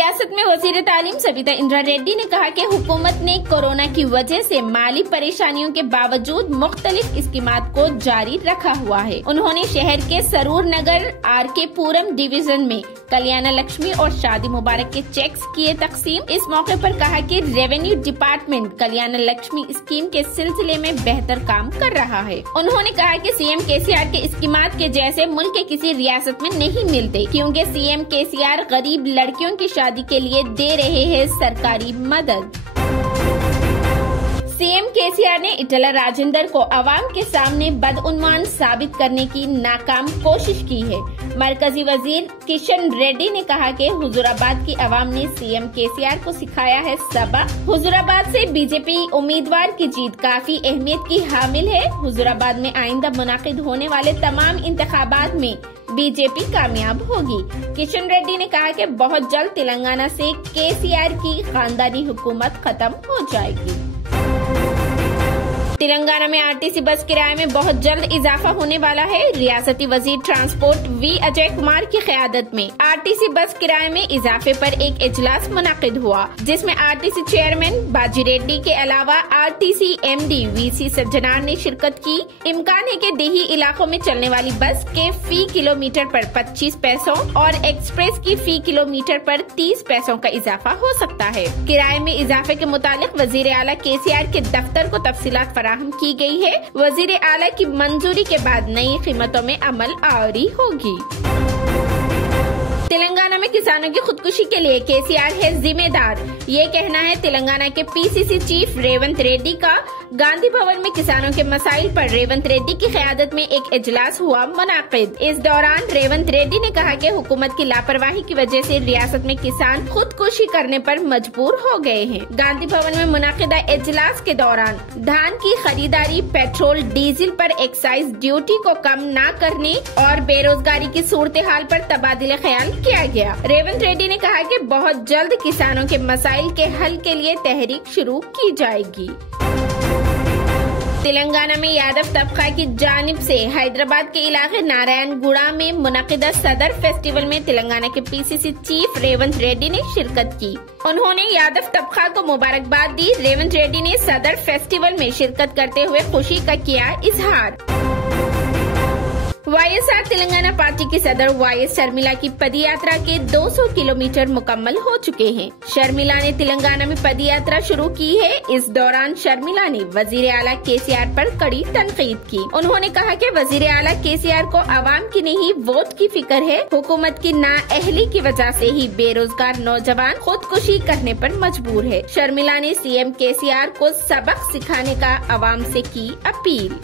रियासत में वजीर तालीम सविता इंद्रा रेड्डी ने कहा कि हुकूमत ने कोरोना की वजह से माली परेशानियों के बावजूद मुख्तलिफ स्कीमात को जारी रखा हुआ है। उन्होंने शहर के सरूर नगर RK पुरम डिवीजन में कल्याण लक्ष्मी और शादी मुबारक के चेक्स किए तकसीम। इस मौके पर कहा कि रेवेन्यू डिपार्टमेंट कल्याण लक्ष्मी स्कीम के सिलसिले में बेहतर काम कर रहा है। उन्होंने कहा कि CM KCR के स्कीमात के जैसे मुल्क के किसी रियासत में नहीं मिलते, क्योंकि CM KCR गरीब लड़कियों की शादी के लिए दे रहे हैं सरकारी मदद। CM KCR ने इटला राजेंद्र को अवाम के सामने बदउन्वान साबित करने की नाकाम कोशिश की है। मरकजी वजीर किशन रेड्डी ने कहा कि हुजूराबाद की अवाम ने CM KCR को सिखाया है सबक। हुजूराबाद से बीजेपी उम्मीदवार की जीत काफी अहमियत की हामिल है। हुजूराबाद में आइंदा मुनाकिद होने वाले तमाम इंतखाबात में बीजेपी कामयाब होगी। किशन रेड्डी ने कहा कि बहुत जल्द तेलंगाना से KCR की खानदानी हुकूमत खत्म हो जाएगी। तेलंगाना में RTC बस किराए में बहुत जल्द इजाफा होने वाला है। रियासती वजीर ट्रांसपोर्ट V अजय कुमार की क़यादत में RTC बस किराए में इजाफे पर एक इजलास मुनक़िद हुआ, जिसमें RTC चेयरमैन बाजी रेड्डी के अलावा RTC MD VC सज्जनार ने शिरकत की। इम्कान है कि देही इलाकों में चलने वाली बस के फी किलोमीटर पर 25 पैसों और एक्सप्रेस की फी किलोमीटर पर 30 पैसों का इजाफा हो सकता है। किराए में इजाफे के मुतालिक वजीर आला KCR के दफ्तर को तफसीलात फराहम की गई है। वजीर आला की मंजूरी के बाद नई कीमतों में अमल आवरी होगी। तेलंगाना में किसानों की खुदकुशी के लिए KCR है जिम्मेदार, ये कहना है तेलंगाना के PCC चीफ रेवंत रेड्डी का। गांधी भवन में किसानों के मसाइल पर रेवंत रेड्डी की क़यादत में एक इजलास हुआ मुनाकिद। इस दौरान रेवंत रेड्डी ने कहा कि हुकूमत की लापरवाही की वजह से रियासत में किसान खुदकुशी करने पर मजबूर हो गए हैं। गांधी भवन में मुनाकिदा इजलास के दौरान धान की खरीदारी, पेट्रोल डीजल पर एक्साइज ड्यूटी को कम न करने और बेरोजगारी की सूरत हाल पर तबादला ख्याल किया गया। रेवंत रेड्डी ने कहा कि बहुत जल्द किसानों के मसाइल के हल के लिए तहरीक शुरू की जाएगी। तेलंगाना में यादव तबका की जानिब से हैदराबाद के इलाके नारायणगुड़ा में मुनक़िदा सदर फेस्टिवल में तेलंगाना के PCC चीफ रेवंत रेड्डी ने शिरकत की। उन्होंने यादव तबका को मुबारकबाद दी। रेवंत रेड्डी ने सदर फेस्टिवल में शिरकत करते हुए खुशी का किया इजहार। YSR तेलंगाना पार्टी की सदर YS शर्मिला की पदयात्रा के 200 किलोमीटर मुकम्मल हो चुके हैं। शर्मिला ने तेलंगाना में पदयात्रा शुरू की है। इस दौरान शर्मिला ने वजीर आला KCR पर कड़ी तनकीद की। उन्होंने कहा कि वजीर आला KCR को आवाम की नहीं वोट की फिक्र है। हुकूमत की नाअहली की वजह से ही बेरोजगार नौजवान खुदकुशी करने पर मजबूर है। शर्मिला ने CM KCR को सबक सिखाने का आवाम से की अपील।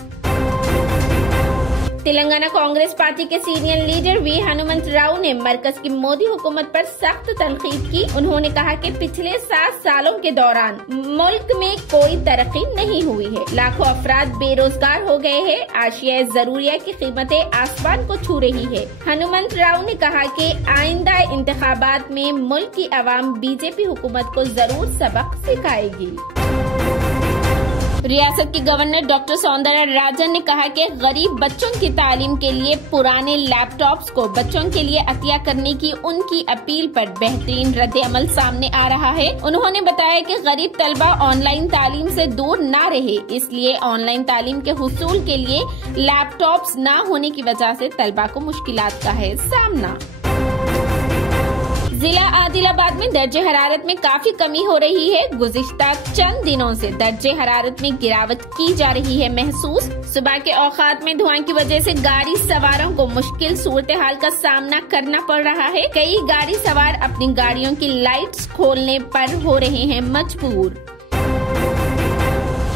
तेलंगाना कांग्रेस पार्टी के senior leader V Hanumant Rao ने मरकज की मोदी हुकूमत पर सख्त तनकीद की। उन्होंने कहा कि पिछले 7 सालों के दौरान मुल्क में कोई तरक्की नहीं हुई है। लाखों अफराद बेरोजगार हो गए हैं। आशिया जरूरिया की कीमतें आसमान को छू रही है। हनुमंत राव ने कहा कि आइंदा इंतखाबात में मुल्क की आवाम BJP हुकूमत को जरूर सबक सिखाएगी। रियासत की गवर्नर डॉक्टर सौंदर्या राजन ने कहा कि गरीब बच्चों की तालीम के लिए पुराने लैपटॉप्स को बच्चों के लिए अतिया करने की उनकी अपील पर बेहतरीन रद्द-ए-अमल सामने आ रहा है। उन्होंने बताया कि गरीब तलबा ऑनलाइन तालीम से दूर न रहे, इसलिए ऑनलाइन तालीम के हुसूल के लिए लैपटॉप्स न होने की वजह से तलबा को मुश्किलात का है सामना। जिला आदिलाबाद में दर्जे हरारत में काफी कमी हो रही है। गुज़िश्ता चंद दिनों से दर्जे हरारत में गिरावट की जा रही है महसूस। सुबह के औकात में धुआं की वजह से गाड़ी सवारों को मुश्किल सूरत हाल का सामना करना पड़ रहा है। कई गाड़ी सवार अपनी गाड़ियों की लाइट्स खोलने पर हो रहे हैं मजबूर।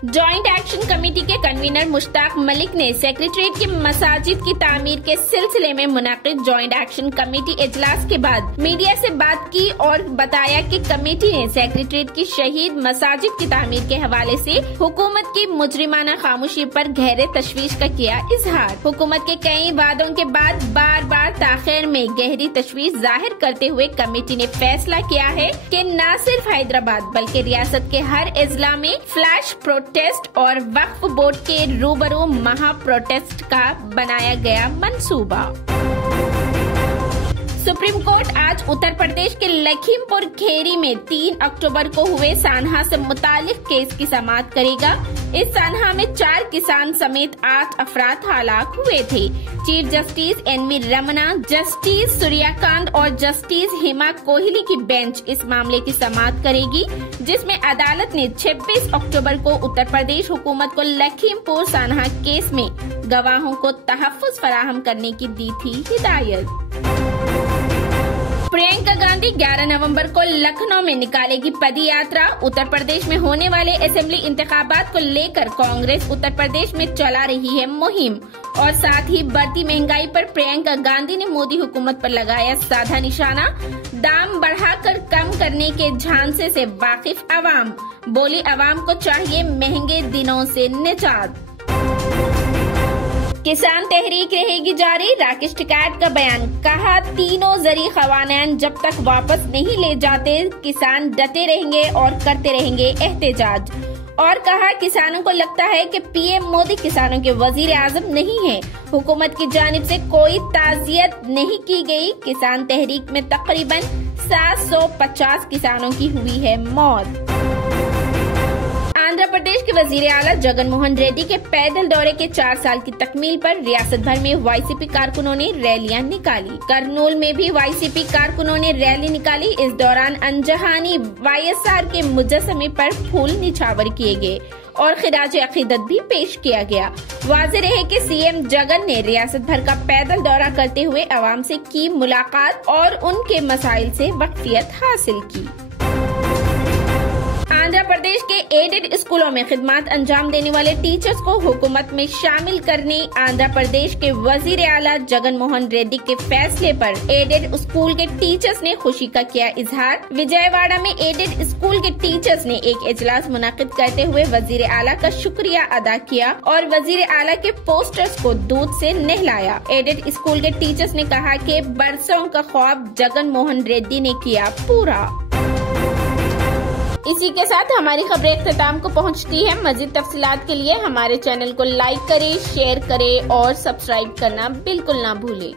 जॉइंट एक्शन कमेटी के कन्वीनर मुश्ताक मलिक ने सेक्रेटरीट की मसाजिद की तामीर के सिलसिले में मुनाकिद जॉइंट एक्शन कमेटी इजलास के बाद मीडिया से बात की और बताया कि कमेटी ने सेक्रेटरीट की शहीद मसाजिद की तामीर के हवाले से हुकूमत की मुजरिमाना खामोशी पर गहरे तशवीश का किया इजहार। हुकूमत के कई वादों के बाद बार बार ताखिर में गहरी तशवीश जाहिर करते हुए कमेटी ने फैसला किया है कि न सिर्फ हैदराबाद बल्कि रियासत के हर अजला में फ्लैश प्रोटेस्ट और वक्फ बोर्ड के रूबरू महा प्रोटेस्ट का बनाया गया मंसूबा। सुप्रीम कोर्ट आज उत्तर प्रदेश के लखीमपुर खीरी में 3 अक्टूबर को हुए सानहा से मुतालिक केस की समाअत करेगा। इस सानहा में 4 किसान समेत 8 अफराद हलाक हुए थे। Chief justice N V. Ramana, justice Suryakant और जस्टिस हेमा कोहली की बेंच इस मामले की समाअत करेगी, जिसमें अदालत ने 26 अक्टूबर को उत्तर प्रदेश हुकूमत को लखीमपुर सानहा केस में गवाहों को तहफ्फुज़ फराहम करने की दी थी हिदायत। प्रियंका गांधी 11 नवंबर को लखनऊ में निकालेगी पदयात्रा। उत्तर प्रदेश में होने वाले असेंबली इंतखाबात को लेकर कांग्रेस उत्तर प्रदेश में चला रही है मुहिम और साथ ही बढ़ती महंगाई पर प्रियंका गांधी ने मोदी हुकूमत पर लगाया साधा निशाना। दाम बढ़ाकर कम करने के झांसे से वाकिफ अवाम, बोली अवाम को चाहिए महंगे दिनों से निजात। किसान तहरीक रहेगी जारी, राकेश टिकैत का बयान। कहा, तीनों जरी खवानैन जब तक वापस नहीं ले जाते किसान डटे रहेंगे और करते रहेंगे एहतजाज। और कहा, किसानों को लगता है कि पीएम मोदी किसानों के वजीर आजम नहीं है। हुकूमत की जानिब से कोई ताज़ियत नहीं की गई। किसान तहरीक में तकरीबन 750 किसानों की हुई है मौत। आंध्र प्रदेश के वजीर आला जगन मोहन रेड्डी के पैदल दौरे के 4 साल की तकमील पर रियासत भर में वाईसीपी कारकुनों ने रैलियां निकाली। करनूल में भी वाईसीपी कारकुनों ने रैली निकाली। इस दौरान अनजहानी वाईएसआर के मुजस्समे पर फूल निछावर किए गए और खिराज अकीदत भी पेश किया गया। वाज़ेह रहे कि सीएम जगन ने रियासत भर का पैदल दौरा करते हुए अवाम से की मुलाकात और उनके मसाइल से वाकिफियत हासिल की। आंध्र प्रदेश के एडेड स्कूलों में खिदमत अंजाम देने वाले टीचर्स को हुकूमत में शामिल करने आंध्र प्रदेश के वजीर आला जगन मोहन रेड्डी के फैसले पर एडेड स्कूल के टीचर्स ने खुशी का किया इजहार। विजयवाड़ा में एडेड स्कूल के टीचर्स ने एक इजलास मुनाकिद करते हुए वजीर आला का शुक्रिया अदा किया और वजीर आला के पोस्टर्स को दूध से नहलाया। एडेड स्कूल के टीचर्स ने कहा कि बरसों का ख्वाब जगन मोहन रेड्डी ने किया पूरा। इसी के साथ हमारी खबरें इख्तिताम को पहुंचती है। मजीद तफसीलात के लिए हमारे चैनल को लाइक करें, शेयर करें और सब्सक्राइब करना बिल्कुल ना भूलें।